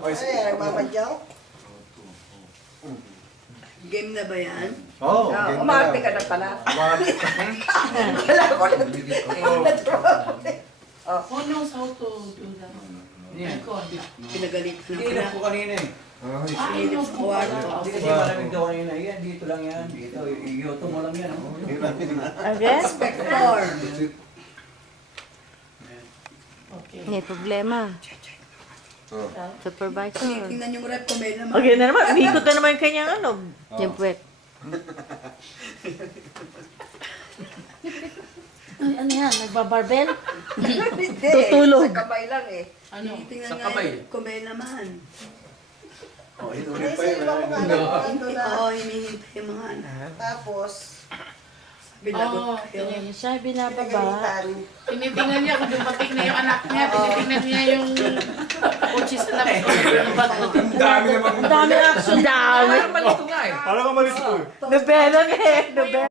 Ay, nagmamadyaw. Game na ba yan? Oo. Umarte ka na pala. Wala ko na. Who knows how to do that? Pinagalit na Hindi pala. po kanina eh. Pinilip sa kwarto. Hindi kasi malamig daw kanina. Yan, dito lang yan. Dito, iyoto mo lang yan. Again? Inspector. Okay. May problema. Supervisor. Tingnan yung rep ko, may naman. Okay na naman. Umikot na naman yung kanyang ano. Yung puwet. Ay, ano yan? Nagbabarbel? Hindi. Tutulog. Sa kamay lang eh. Ano? Tingnan Sa nga kamay. yung kumay naman. Oh, ito Ay, sa iba ko nga nandito na. Oo, hinihintay yung mga anak. Tapos, Binagot Oh, kayo. Siya binababa. pinagalitan. Tinitingnan niya kung dumating na yung anak niya. Tinitingnan niya yung kotse sa labas. Ang dami naman. Ang dami action. Ang dami. Malito nga eh. Parang ka malito. Nobela nga eh. Nobela.